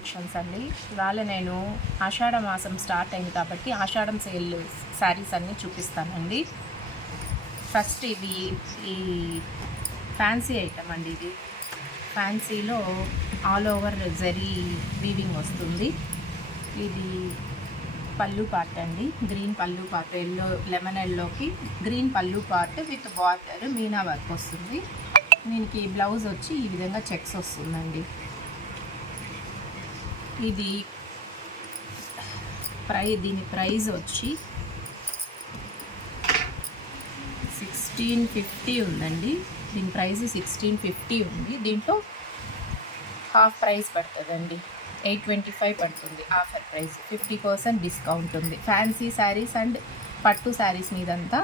Collections అండి. ఇవాళ నేను ఆషాఢ మాసం స్టార్ట్ అయింది కాబట్టి ఆషాఢం సేల్ శారీస్ అన్నీ చూపిస్తానండి. ఫస్ట్ ఇది ఈ ఫ్యాన్సీ ఐటమ్ అండి. ఇది ఫ్యాన్సీలో ఆల్ ఓవర్ జరీ వీవింగ్ వస్తుంది. ఇది పళ్ళు పార్ట్ అండి, గ్రీన్ పళ్ళు పార్ట్, ఎల్లో లెమన్ ఎల్లోకి గ్రీన్ పళ్ళు part with border Meena work వస్తుంది. దీనికి బ్లౌజ్ వచ్చి ఈ విధంగా చెక్స్ వస్తుందండి. ఇది దీని ప్రైస్ వచ్చి 1650 ఉందండి. దీని ప్రైస్ 1650 ఉంది. దీంట్లో హాఫ్ ప్రైస్ పడుతుందండి, 825 పడుతుంది ఆఫర్ ప్రైస్. 50% డిస్కౌంట్ ఉంది. ఫ్యాన్సీ శారీస్ అండ్ పట్టు శారీస్ మీదంతా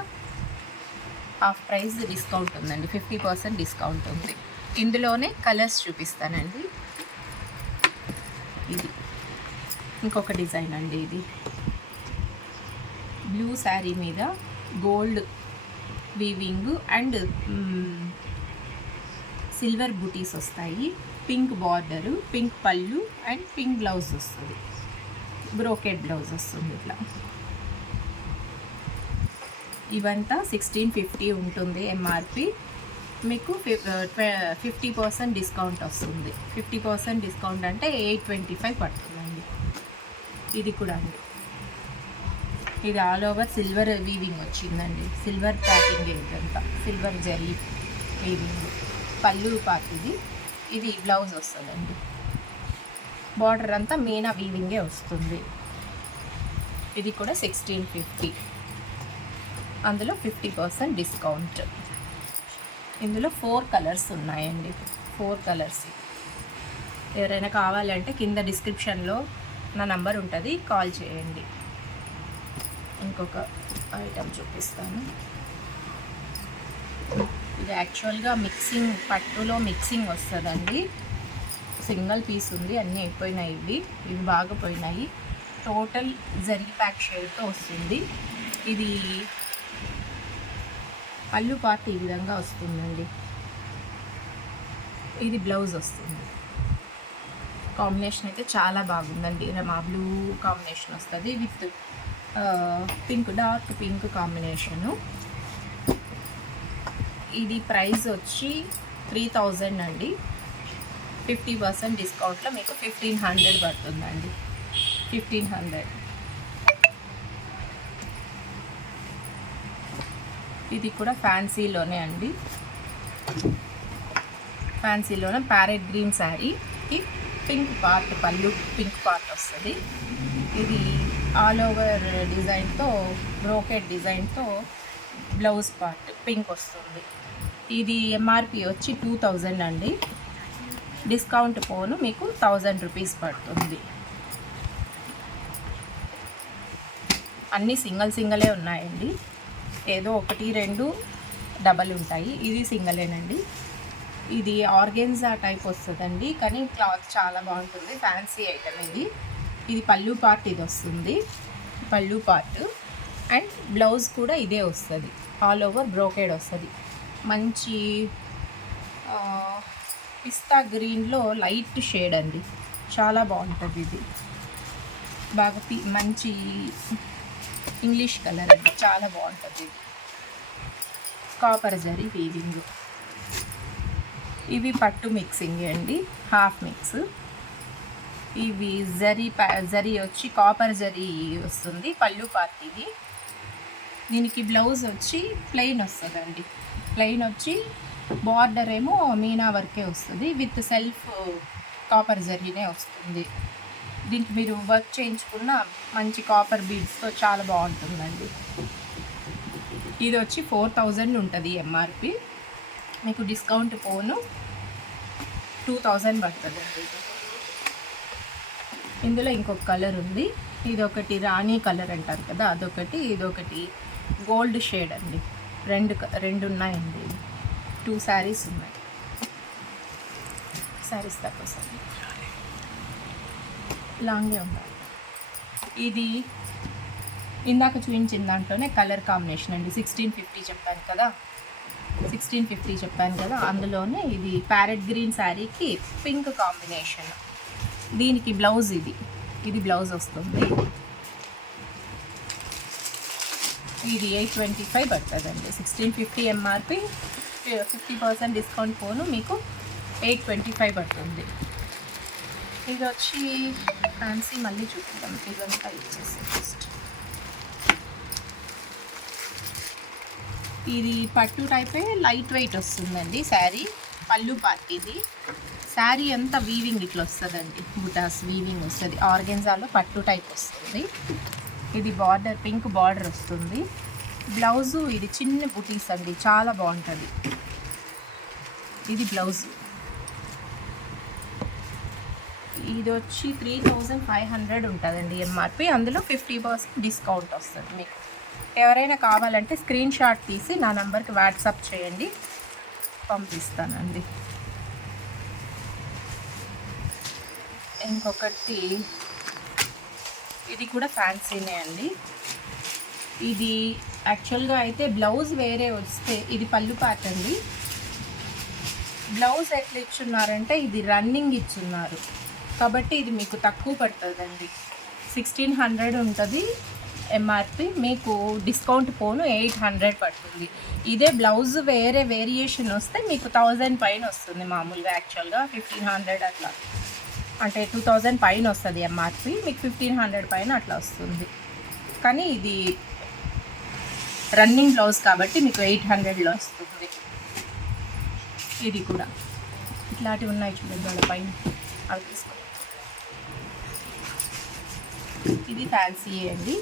హాఫ్ ప్రైస్ డిస్కౌంట్ ఉందండి, 50% డిస్కౌంట్ ఉంది. ఇందులోనే కలర్స్ చూపిస్తానండి. ఇది ఇంకొక డిజైన్ అండి. ఇది బ్లూ శారీ మీద గోల్డ్ వీవింగ్ అండ్ సిల్వర్ బూటీస్ వస్తాయి. పింక్ బార్డరు, పింక్ పళ్ళు అండ్ పింక్ బ్లౌజ్ వస్తుంది. బ్రోకెడ్ బ్లౌజ్ వస్తుంది ఇట్లా. ఇవంతా 1650 ఉంటుంది ఎంఆర్పి. మీకు 50% డిస్కౌంట్ వస్తుంది. 50% డిస్కౌంట్ అంటే 825 పడుతుందండి. ఇది కూడా అండి, ఇది ఆల్ ఓవర్ సిల్వర్ వీవింగ్ వచ్చిందండి. సిల్వర్ ప్యాకింగ్ ఇదంతా సిల్వర్ జరీ వీవింగ్. పళ్ళు పార్ట్ ఇది. ఇది బ్లౌజ్ వస్తుందండి. బార్డర్ అంతా మీనా వీవింగే వస్తుంది. ఇది కూడా 1650. అందులో 50% డిస్కౌంట్. ఇందులో 4 కలర్స్ ఉన్నాయండి. 4 కలర్స్. ఎవరైనా కావాలంటే కింద డిస్క్రిప్షన్లో నా నంబర్ ఉంటుంది, కాల్ చేయండి. ఇంకొక ఐటమ్ చూపిస్తాను. ఇది యాక్చువల్గా మిక్సింగ్, పట్టులో మిక్సింగ్ వస్తుందండి. సింగిల్ పీస్ ఉంది, అన్నీ అయిపోయినాయి. ఇవి బాగా పోయినాయి. టోటల్ జరీ ప్యాక్ షేడ్తో వస్తుంది. ఇది పళ్ళు పార్ట్ ఈ విధంగా వస్తుందండి. ఇది బ్లౌజ్ వస్తుంది. కాంబినేషన్ అయితే చాలా బాగుందండి. రమా బ్లూ కాంబినేషన్ వస్తుంది with pink, dark pink combination. ఇది ప్రైస్ వచ్చి 3000 అండి. 50% డిస్కౌంట్లో మీకు 1500 పడుతుందండి. 1500. ఇది కూడా ఫ్యాన్సీలోనే అండి. ఫ్యాన్సీలోనే ప్యారెట్ గ్రీన్ శారీకి పింక్ పార్ట్, పళ్ళు పింక్ పార్ట్ వస్తుంది. ఇది ఆల్ ఓవర్ డిజైన్తో, బ్రోకెడ్ డిజైన్తో బ్లౌజ్ పార్ట్ పింక్ వస్తుంది. ఇది ఎంఆర్పి వచ్చి 2000 అండి. డిస్కౌంట్ పోను మీకు 1000 రూపీస్ పడుతుంది. అన్నీ సింగలే ఉన్నాయండి. ఏదో 1, 2 డబల్ ఉంటాయి. ఇది సింగలేనండి. ఇది ఆర్గెన్జా టైప్ వస్తుందండి, కానీ క్లాత్ చాలా బాగుంటుంది. ఫ్యాన్సీ ఐటమ్ ఇది. ఇది పళ్ళు పార్ట్ ఇది వస్తుంది, పళ్ళు పార్ట్. అండ్ బ్లౌజ్ కూడా ఇదే వస్తుంది. ఆల్ ఓవర్ బ్రోకెడ్ వస్తుంది. మంచి పిస్తా గ్రీన్లో లైట్ షేడ్ అండి, చాలా బాగుంటుంది. ఇది బాగా మంచి ఇంగ్లీష్ కలర్ అండి, చాలా బాగుంటుంది. ఇది కాపర్ జరీ వీవింగ్. ఇవి పట్టు మిక్సింగ్ అండి, హాఫ్ మిక్స్. ఇవి జరీ వచ్చి కాపర్ జరీ వస్తుంది. పళ్ళు పార్ట్ ఇది. దీనికి బ్లౌజ్ వచ్చి ప్లెయిన్ వస్తుందండి. ప్లెయిన్ వచ్చి బార్డర్ ఏమో మీనా వర్కే వస్తుంది, విత్ సెల్ఫ్ కాపర్ జరీనే వస్తుంది. దీనికి మీరు వర్క్ చేయించుకున్న మంచి కాపర్ బీడ్స్తో చాలా బాగుంటుందండి. ఇది వచ్చి 4000 ఉంటుంది ఎంఆర్పి. మీకు డిస్కౌంట్ పోను 2000 పడుతుందండి. ఇందులో ఇంకొక కలర్ ఉంది. ఇది ఒకటి రాణి కలర్ అంటారు కదా, అదొకటి. ఇదొకటి గోల్డ్ షేడ్ అండి. రెండు ఉన్నాయండి. 2 శారీస్ ఉన్నాయి. శారీస్ తక్కువ సార్ లాంగే ఉన్నాయి. ఇది ఇందాక చూపించిన దాంట్లోనే కలర్ కాంబినేషన్ అండి. 1650 చెప్పాను కదా, 1650 చెప్పాను కదా, అందులోనే ఇది ప్యారెట్ గ్రీన్ శారీకి పింక్ కాంబినేషన్. దీనికి బ్లౌజ్ ఇది బ్లౌజ్ వస్తుంది. ఇది 825 పడుతుందండి. 1650 ఎంఆర్పి, 50% డిస్కౌంట్ పోను మీకు 825 పడుతుంది. ఇది వచ్చి ఫ్యాన్సీ, మళ్ళీ చూపిద్దాం. ఇదంతా ఇచ్చేసి ఫస్ట్ ఇది పట్టు టైపే, లైట్ వెయిట్ వస్తుందండి శారీ. పళ్ళు పార్టీది. శారీ అంతా వీవింగ్ ఇట్లా వస్తుందండి, బుటాస్ వీవింగ్ వస్తుంది. ఆర్గెన్జాలో పట్టు టైప్ వస్తుంది. ఇది బార్డర్, పింక్ బార్డర్ వస్తుంది. బ్లౌజు ఇది చిన్న బుటీస్ అండి, చాలా బాగుంటుంది. ఇది బ్లౌజు. ఇది వచ్చి 3500 ఉంటుందండి ఎంఆర్పి. అందులో 50% డిస్కౌంట్ వస్తుంది మీకు. ఎవరైనా కావాలంటే స్క్రీన్ షాట్ తీసి నా నంబర్కి వాట్సాప్ చేయండి, పంపిస్తానండి. ఇంకొకటి ఇది కూడా ఫ్యాన్సీనే అండి. ఇది యాక్చువల్గా అయితే బ్లౌజ్ వేరే వస్తే, ఇది పళ్ళు పార్ట్ అండి. బ్లౌజ్ ఎట్లా ఇచ్చున్నారంటే ఇది రన్నింగ్ ఇచ్చున్నారు కాబట్టి ఇది మీకు తక్కువ పడుతుందండి. 1600 ఉంటుంది ఎంఆర్పి, మీకు డిస్కౌంట్ పోను 800 పడుతుంది. ఇదే బ్లౌజ్ వేరే వేరియేషన్ వస్తే మీకు 1000 పైన వస్తుంది. మామూలుగా యాక్చువల్గా 1500 అట్లా, అంటే 2000 పైన వస్తుంది ఎంఆర్పి, మీకు 1500 పైన అట్లా వస్తుంది. కానీ ఇది రన్నింగ్ బ్లౌజ్ కాబట్టి మీకు 800లో వస్తుంది. ఇది కూడా ఇట్లాంటివి ఉన్నాయి చూడండి వాళ్ళ పైన, అవి తీసుకోండి. ఇది ఫ్యాన్సీ అండి.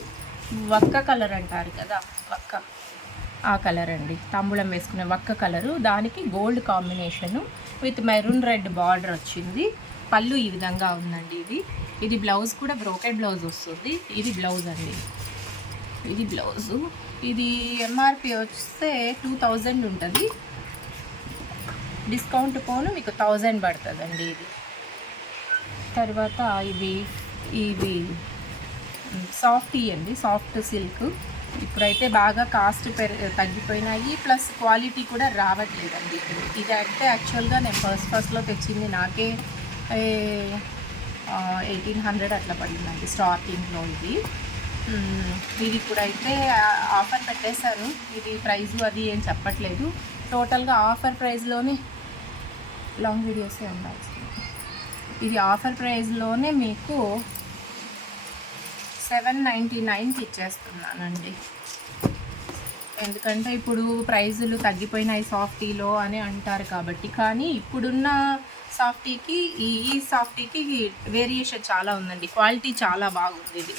వక్క కలర్ అంటారు కదా, వక్క, ఆ కలర్ అండి. తాంబూలం వేసుకునే వక్క కలరు, దానికి gold combination with maroon red border వచ్చింది. పళ్ళు ఈ విధంగా ఉందండి. ఇది బ్లౌజ్ కూడా బ్రోకెడ్ బ్లౌజ్ వస్తుంది. ఇది బ్లౌజ్ అండి, ఇది బ్లౌజు. ఇది ఎంఆర్పి వస్తే 2000 ఉంటుంది, డిస్కౌంట్ పోను మీకు 1000 పడుతుందండి. ఇది తర్వాత ఇవి సాఫ్ట్ అండి, సాఫ్ట్ సిల్క్. ఇప్పుడైతే బాగా కాస్ట్ తగ్గిపోయినాయి, ప్లస్ క్వాలిటీ కూడా రావట్లేదండి ఇప్పుడు. ఇది అంటే యాక్చువల్గా నేను ఫస్ట్లో తెచ్చింది, నాకే 1800 అట్లా పడిందండి స్టార్టింగ్లో. ఇది ఇప్పుడైతే ఆఫర్ పెట్టేశారు. ఇది ప్రైజు అది ఏం చెప్పట్లేదు. టోటల్గా ఆఫర్ ప్రైస్లోనే, లాంగ్ వీడియోసే ఉండాల్సింది. ఇది ఆఫర్ ప్రైస్లోనే మీకు 799కి ఇచ్చేస్తున్నానండి. ఎందుకంటే ఇప్పుడు ప్రైజులు తగ్గిపోయినాయి సాఫ్టీలో అని అంటారు కాబట్టి. కానీ ఇప్పుడున్న సాఫ్టీకి ఈ సాఫ్టీకి వేరియేషన్ చాలా ఉందండి. క్వాలిటీ చాలా బాగుంది. ఇది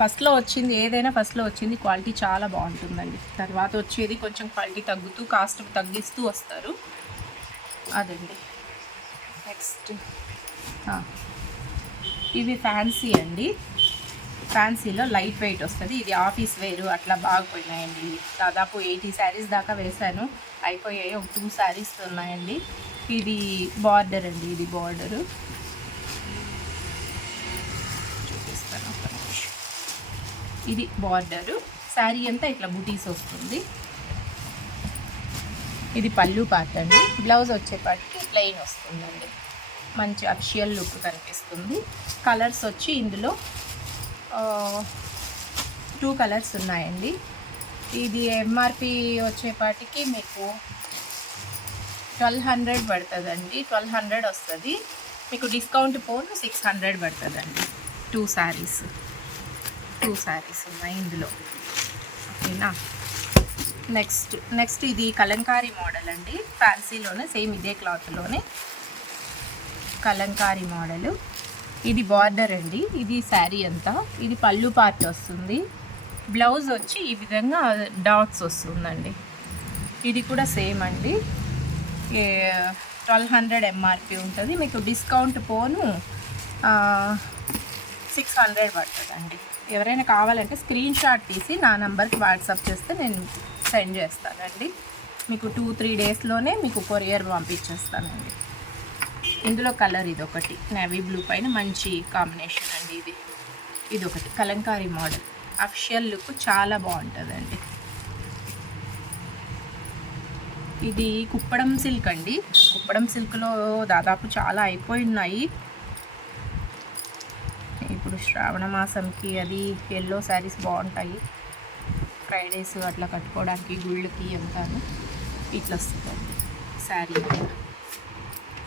ఫస్ట్లో వచ్చింది, ఏదైనా ఫస్ట్లో వచ్చింది క్వాలిటీ చాలా బాగుంటుందండి. తర్వాత వచ్చేది కొంచెం క్వాలిటీ తగ్గుతూ, కాస్ట్ తగ్గిస్తూ వస్తారు. అదండి. నెక్స్ట్ ఇవి ఫ్యాన్సీ అండి. ఫ్యాన్సీలో లైట్ వెయిట్ వస్తుంది. ఇది ఆఫీస్ వేరు అట్లా బాగుపోయినాయండి. దాదాపు 80 శారీస్ దాకా వేశాను, అయిపోయాయి. ఒక 2 శారీస్ ఉన్నాయండి. ఇది బార్డర్ అండి, ఇది బార్డరు చూపిస్తాను. ఇది బార్డరు, శారీ అంతా ఇట్లా బుటీస్ వస్తుంది. ఇది పళ్ళు పార్ట్ అండి. బ్లౌజ్ వచ్చేపాటికి ప్లెయిన్ వస్తుందండి. మంచి అఫిషియల్ లుక్ కనిపిస్తుంది. కలర్స్ వచ్చి ఇందులో 2 కలర్స్ ఉన్నాయండి. ఇది ఎంఆర్పి వచ్చేపాటికి మీకు 1200 పడుతుందండి. 1200 వస్తుంది మీకు. డిస్కౌంట్ పోను 600 పడుతుందండి. 2 శారీస్ ఉన్నాయి ఇందులో. ఓకేనా. నెక్స్ట్ ఇది కలంకారీ మోడల్ అండి. ఫ్యాన్సీలోనే సేమ్ ఇదే క్లాత్లోనే కలంకారీ మోడలు. ఇది బార్డర్ అండి. ఇది శారీ అంతా. ఇది పళ్ళు పార్ట్ వస్తుంది. బ్లౌజ్ వచ్చి ఈ విధంగా డాట్స్ వస్తుందండి. ఇది కూడా సేమ్ అండి. 1200 ఎంఆర్పి ఉంటుంది మీకు. డిస్కౌంట్ పోను 600 పడుతుందండి. ఎవరైనా కావాలంటే స్క్రీన్ షాట్ తీసి నా నెంబర్కి వాట్సాప్ చేస్తే నేను సెండ్ చేస్తానండి. మీకు 2-3 డేస్లోనే మీకు కొరియర్ పంపించేస్తానండి. ఇందులో కలర్ ఇది ఒకటి, నేవీ బ్లూ పైన మంచి కాంబినేషన్ అండి. ఇది ఒకటి కలంకారీ మోడల్. అఫిషియల్ లుక్ చాలా బాగుంటుందండి. ఇది కుప్పడం సిల్క్ అండి. కుప్పడం సిల్క్లో దాదాపు చాలా అయిపోయి ఉన్నాయి. ఇప్పుడు శ్రావణ మాసంకి అది ఎల్లో శారీస్ బాగుంటాయి, ఫ్రైడేస్ అట్లా కట్టుకోవడానికి గుళ్ళకి అంతాను. ఇట్లా వస్తుందండి శారీ అంతా.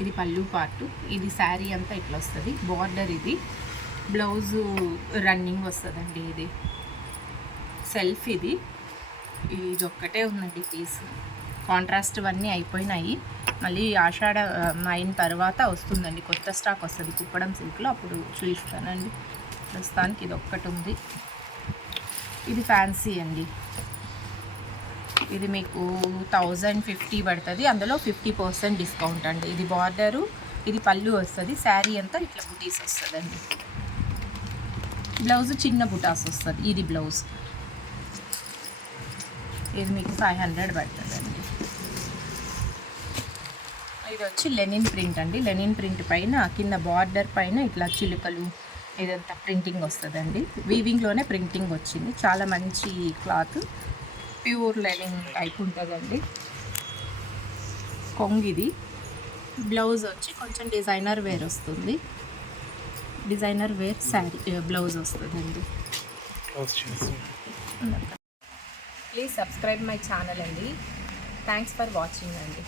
ఇది పళ్ళు పార్టు, ఇది శారీ అంతా ఇట్లా వస్తుంది. బార్డర్ ఇది, బ్లౌజు రన్నింగ్ వస్తుందండి. ఇది సెల్ఫ్, ఇది ఒక్కటే ఉందండి పీస్. కాంట్రాస్ట్ అన్నీ అయిపోయినాయి. మళ్ళీ ఆషాఢ అయిన తర్వాత వస్తుందండి, కొత్త స్టాక్ వస్తుంది కుప్పడం సిల్క్లో, అప్పుడు చూపిస్తానండి. ప్రస్తుతానికి ఇది ఒక్కటి ఉంది. ఇది ఫ్యాన్సీ అండి. ఇది మీకు 1050 పడుతుంది, అందులో 50% డిస్కౌంట్ అండి. ఇది బార్డరు, ఇది పళ్ళు వస్తుంది. శారీ అంతా ఇట్లా బుటీస్ వస్తుందండి. బ్లౌజ్ చిన్న బుటాస్ వస్తుంది. ఇది బ్లౌజ్. ఇది మీకు 500 పడుతుందండి. ఇది వచ్చి లెనిన్ ప్రింట్ అండి. లెనిన్ ప్రింట్ పైన కింద బార్డర్ పైన ఇట్లా చిలుకలు ఇదంతా ప్రింటింగ్ వస్తుందండి. వీవింగ్లోనే ప్రింటింగ్ వచ్చింది. చాలా మంచి క్లాత్, ప్యూర్ లెనిన్ టైప్ ఉంటుందండి. కొంగిది. బ్లౌజ్ వచ్చి కొంచెం డిజైనర్ వేర్ వస్తుంది. డిజైనర్ వేర్ శారీ బ్లౌజ్ వస్తుందండి. ప్లీజ్ సబ్స్క్రైబ్ మై ఛానల్ అండి. థ్యాంక్స్ ఫర్ వాచింగ్ అండి.